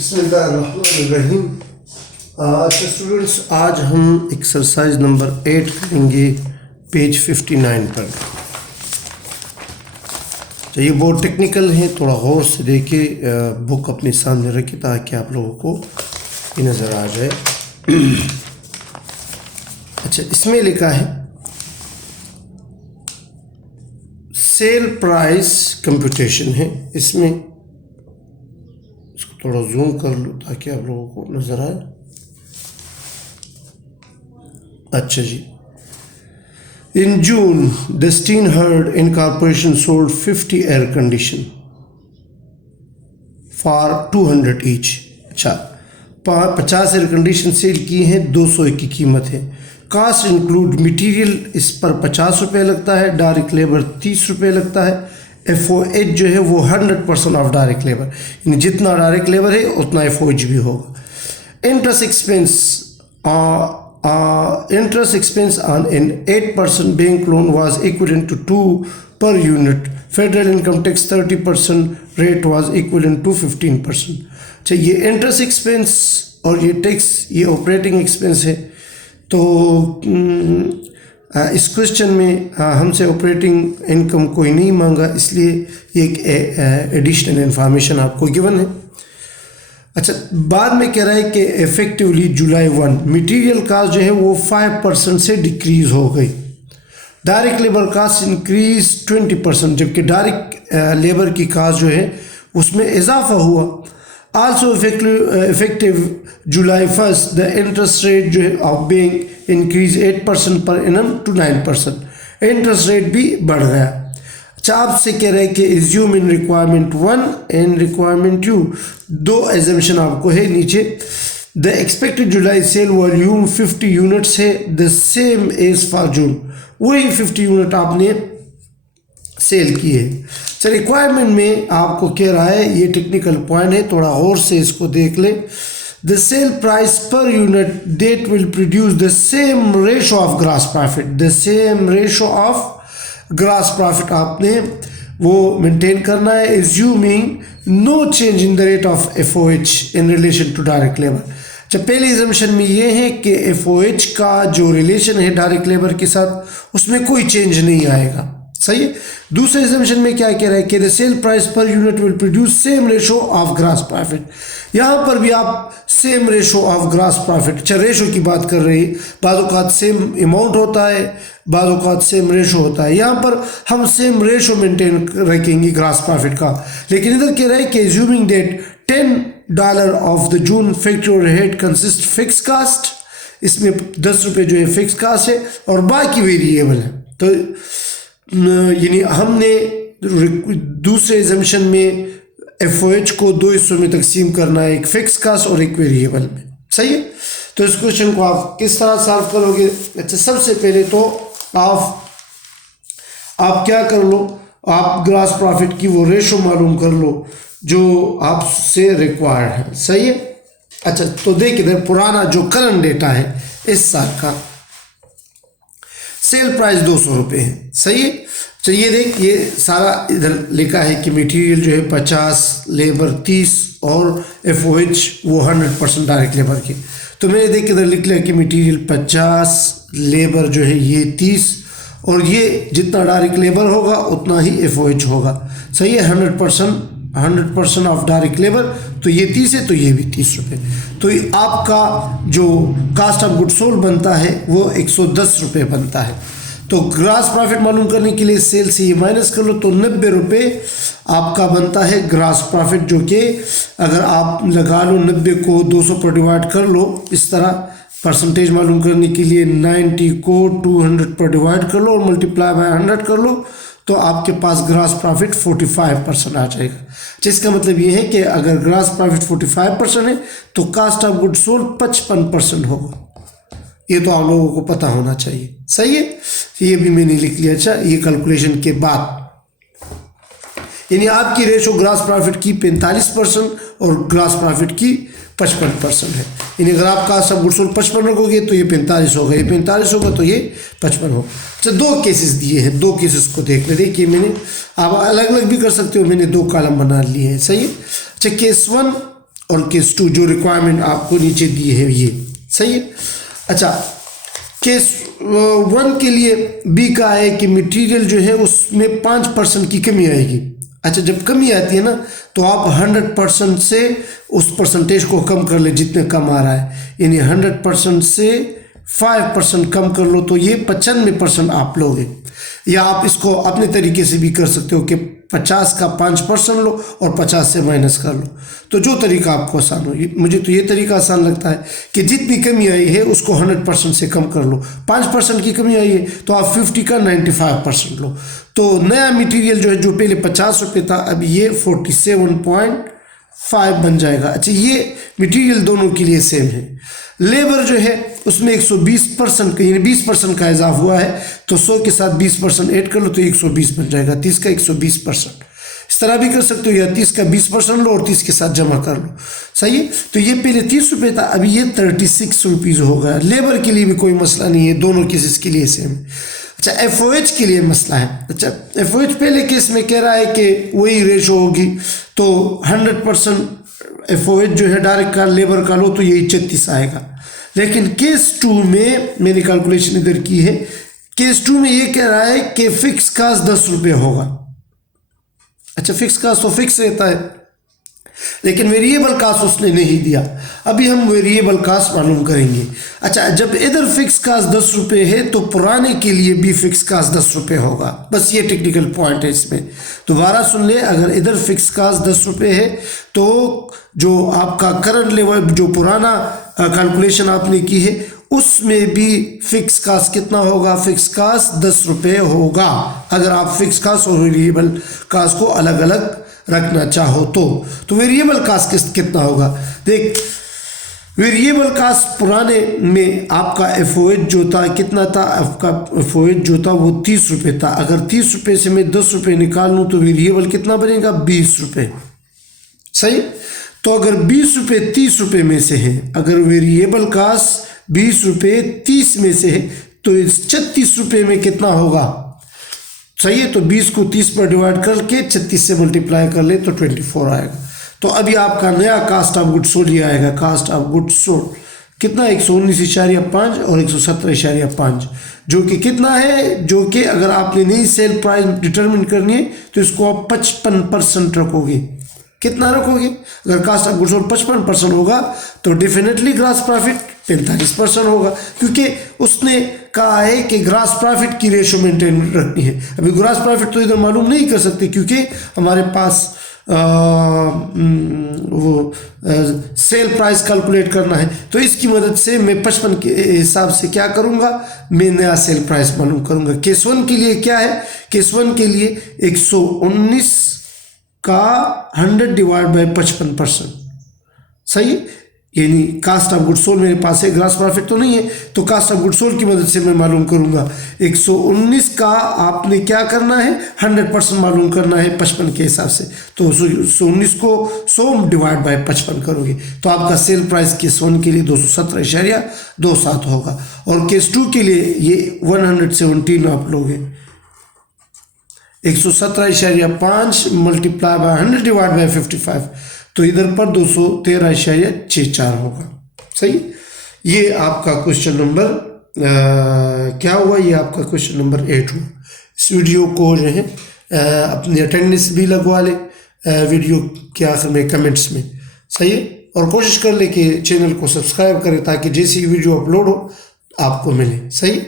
बिस्मिल्लाहिर्रहमानिर्रहीम। अच्छा स्टूडेंट्स, आज हम एक्सरसाइज नंबर 8 करेंगे पेज 59 पर। तो ये बहुत टेक्निकल है, थोड़ा गौर से देखिए, बुक अपने सामने रखिए ताकि आप लोगों को ये नज़र आ जाए। अच्छा, इसमें लिखा है सेल प्राइस कंप्यूटेशन है। इसमें इसको थोड़ा जूम कर लो ताकि आप लोगों को नज़र आए। अच्छा जी, in June the Stein Herd incorporation sold 50 air condition for 200 each. अच्छा, 50 एयर कंडीशन सेल की हैं, 200 की कीमत है। कास्ट इंक्लूड मटेरियल, इस पर 50 रुपये लगता है। डायरेक्ट लेबर 30 रुपये लगता है। FOH जो है वो 100% ऑफ डायरेक्ट लेबर, यानी जितना डायरेक्ट लेबर है उतना FOH भी होगा। Interest expense on an 8% bank loan was equivalent to 2 per unit. Federal income tax 30% rate was equivalent to 15%। अच्छा, ये इंटरेस्ट एक्सपेंस और ये टैक्स, ये ऑपरेटिंग एक्सपेंस है। तो इस क्वेश्चन में हमसे ऑपरेटिंग इनकम कोई नहीं मांगा, इसलिए ये एक एडिशनल इंफॉर्मेशन आपको गिवन है। अच्छा, बाद में कह रहा है कि इफेक्टिवली जुलाई 1 मटेरियल कास्ट जो है वो 5% से डिक्रीज हो गई। डायरेक्ट लेबर कास्ट इंक्रीज 20%, जबकि डायरेक्ट लेबर की कास्ट जो है उसमें इजाफा हुआ। Also effective July 1st, the interest rate जो है of bank increase 8% per annum to 9%। Interest rate भी बढ़ गया। अच्छा, आपसे कह रहे हैं कि assume in requirement 1 and requirement 2, दो एजम्पशन आपको है नीचे। The expected July sale volume 50 units है, the same as for June, वही 50 यूनिट आपने सेल की है। सर, रिक्वायरमेंट में आपको कह रहा है, ये टेक्निकल पॉइंट है, थोड़ा और से इसको देख ले। The sale price per unit that will produce the same ratio of gross profit. The same ratio of gross profit आपने वो मेंटेन करना है, assuming no change in the rate of FOH in relation to direct labour. जब पहले assumption में ये है कि FOH का जो रिलेशन है डायरेक्ट लेबर के साथ उसमें कोई चेंज नहीं आएगा, सही है। दूसरे एजम्पशन में क्या कह रहा है कि the sale price per unit will produce same ratio of gross profit. यहाँ पर भी आप same ratio of gross profit, अच्छा रेशो की बात कर रही है, बाज़ सेम अमाउंट होता है, बाज़ सेम रेशो होता है। यहाँ पर हम सेम रेशो मेंटेन रखेंगे ग्रॉस प्रॉफिट का। लेकिन इधर कह रहा है कि assuming that $10 of the June factory overhead consist fix cost, इसमें 10 रुपये जो है फिक्स कास्ट है और बाकी वेरिएबल है। तो यानी हमने दूसरे एजम्पशन में FOH को 2 हिस्सों में तकसीम करना है, एक फिक्स कास्ट और एक वेरिएबल में, सही है। तो इस क्वेश्चन को आप किस तरह सॉल्व करोगे? अच्छा, सबसे पहले तो आप क्या कर लो, आप ग्रॉस प्रॉफिट की वो रेशो मालूम कर लो जो आपसे रिक्वायर्ड है, सही है। अच्छा, तो देखिए इधर पुराना जो करंट डेटा है इस साल का, सेल प्राइस 200 रुपये है, सही है। चलिए देख, ये सारा इधर लिखा है कि मटेरियल जो है 50, लेबर 30 और FOH वो 100% डायरेक्ट लेबर की। तो मैंने देख इधर लिख लिया कि मटेरियल 50, लेबर जो है ये 30 और ये जितना डायरेक्ट लेबर होगा उतना ही FOH होगा, सही है। 100% ऑफ डायरेक्ट लेबर, तो ये 30 है तो ये भी 30 रुपये। तो ये आपका जो कास्ट ऑफ गुड सोल्ड बनता है वो 110 रुपये बनता है। तो ग्रॉस प्रॉफिट मालूम करने के लिए सेल से ये माइनस कर लो, तो 90 रुपये आपका बनता है ग्रॉस प्रॉफिट, जो कि अगर आप लगा लो 90 को 200 पर डिवाइड कर लो, इस तरह परसेंटेज मालूम करने के लिए 90 को 200 पर डिवाइड कर लो और मल्टीप्लाई बाय 100 कर लो, तो आपके पास ग्रॉस प्रॉफिट 45% आ जाएगा। जिसका मतलब ये है कि अगर ग्रॉस प्रॉफिट 45% है तो कास्ट ऑफ गुड सोल्ड 55% होगा। ये तो आप लोगों को पता होना चाहिए, सही है। ये भी मैंने लिख लिया। अच्छा, ये कैलकुलेशन के बाद यानी आपकी रेशो ग्रॉस प्रॉफिट की 45% और ग्रॉस प्रॉफिट की 55% है। यानी अगर आप कास्ट ऑफ गुड सोल्ड 55 रखोगे तो ये 45 होगा, ये 45 होगा तो ये 55 होगा। अच्छा, 2 केसेस दिए हैं, 2 केसेस को देख ले। देखिए मैंने, आप अलग अलग भी कर सकते हो, मैंने 2 कॉलम बना लिए हैं, सही है। अच्छा, केस 1 और केस 2 जो रिक्वायरमेंट आपको नीचे दी है ये सही है। अच्छा, केस 1 के लिए बी का है कि मटेरियल जो है उसमें 5% की कमी आएगी। अच्छा, जब कमी आती है ना तो आप 100% से उस परसेंटेज को कम कर ले जितने कम आ रहा है, यानी 100% से 5% कम कर लो तो ये 95% आप लोगे। या आप इसको अपने तरीके से भी कर सकते हो कि 50 का 5% लो और 50 से माइनस कर लो, तो जो तरीका आपको आसान हो। मुझे तो ये तरीका आसान लगता है कि जितनी कमी आई है उसको 100% से कम कर लो। 5% की कमी आई है तो आप 50 का 95% लो, तो नया मटेरियल जो है जो पहले 50 रुपये था अब ये 47.5 बन जाएगा। अच्छा, ये मटेरियल दोनों के लिए सेम है। लेबर जो है उसमें 120% का यानी 20% का इजाफा हुआ है, तो 100 के साथ 20% ऐड कर लो तो 120 बन जाएगा। 30 का 120%, इस तरह भी कर सकते हो, या 30 का 20% लो और 30 के साथ जमा कर लो, सही है। तो ये पहले 30 रुपये था, अभी ये 36 रुपीज़ हो गया। लेबर के लिए भी कोई मसला नहीं है, दोनों केसेस के लिए सेम है। अच्छा, एफओएच के लिए मसला है। अच्छा, एफओएच पहले केस में कह रहा है कि वही रेशो होगी, तो 100% एफओएच जो है डायरेक्ट का लेबर का लो तो यही 36 आएगा। लेकिन केस 2 में मैंने कैलकुलेशन इधर की है, केस 2 में ये कह रहा है कि फिक्स कास्ट 10 रुपये होगा। अच्छा, फिक्स कास्ट तो फिक्स रहता है, लेकिन वेरिएबल कास्ट उसने नहीं दिया। अभी हम वेरिएबल कास्ट मालूम करेंगे। अच्छा, जब इधर फिक्स कास्ट 10 रुपये है तो पुराने के लिए भी फिक्स कास्ट 10 रुपये होगा। बस ये टेक्निकल पॉइंट है इसमें, दोबारा सुन ले। अगर इधर फिक्स कास्ट 10 रुपये है तो जो आपका करंट लेवल जो पुराना कैलकुलेशन आपने की है उसमें भी फिक्स कास्ट कितना होगा? फिक्स कास्ट 10 रुपये होगा। अगर आप फिक्स कास्ट और वेरिएबल कास्ट को अलग अलग रखना चाहो तो वेरिएबल कास्ट कितना होगा? देख, वेरिएबल कास्ट पुराने में आपका एफओएच जो था कितना था? आपका एफओएच जो था वो 30 रुपये था। अगर 30 रुपये से मैं 10 रुपये निकाल लूँ तो वेरिएबल कितना बनेगा? 20 रुपये, सही। तो अगर 20 रुपये 30 रुपये में से है, अगर वेरिएबल कास्ट 20 रुपये 30 में से है तो इस 36 रुपये में कितना होगा? सही है। तो 20 को 30 पर डिवाइड करके 36 से मल्टीप्लाई कर ले तो 24 आएगा। तो अभी आपका नया कास्ट ऑफ गुड्स सोल्ड ये आएगा। कास्ट ऑफ गुड्स सोल्ड कितना? 119.5 और 117.5, जो कि कितना है? जो कि अगर आपने नई सेल प्राइस डिटरमिन करनी है तो इसको आप 55% रखोगे। कितना रखोगे? अगर कास्ट ऑफ गुड्स सोल्ड 55% होगा तो डेफिनेटली ग्रॉस प्रॉफिट 45% होगा, क्योंकि उसने कहा है कि ग्रॉस प्रॉफिट की रेशो मेंटेन रखनी है। अभी ग्रॉस प्रॉफिट तो इधर मालूम नहीं कर सकते क्योंकि हमारे पास सेल प्राइस कैलकुलेट करना है। तो इसकी मदद से मैं 55 के हिसाब से क्या करूँगा? मैं नया सेल प्राइस मालूम करूँगा। केस 1 के लिए क्या है? केस 1 के लिए 119 का 100 डिवाइड बाई 55%, सही। यानी कास्ट ऑफ गुड्स सोल्ड मेरे पास है, ग्रॉस प्रॉफिट तो नहीं है, तो कास्ट ऑफ गुड्स सोल्ड की मदद से मैं मालूम करूंगा। 119 का आपने क्या करना है? 100% मालूम करना है 55 के हिसाब से। तो 119 को 100 डिवाइड बाई 55 करोगे तो आपका सेल प्राइस केस 1 के लिए 217.27 होगा। और केस 2 के लिए ये 117 आप लोगे। 117.5 मल्टीप्लाई बाय 100 डिवाइड बाय 55, तो इधर पर 213.64 होगा, सही। ये आपका क्वेश्चन नंबर क्या हुआ? ये आपका क्वेश्चन नंबर 8 हुआ। इस वीडियो को जो है अपनी अटेंडेंस भी लगवा ले वीडियो के आखिर में कमेंट्स में, सही है। और कोशिश कर ले कि चैनल को सब्सक्राइब करें ताकि जैसी वीडियो अपलोड हो आपको मिले, सही।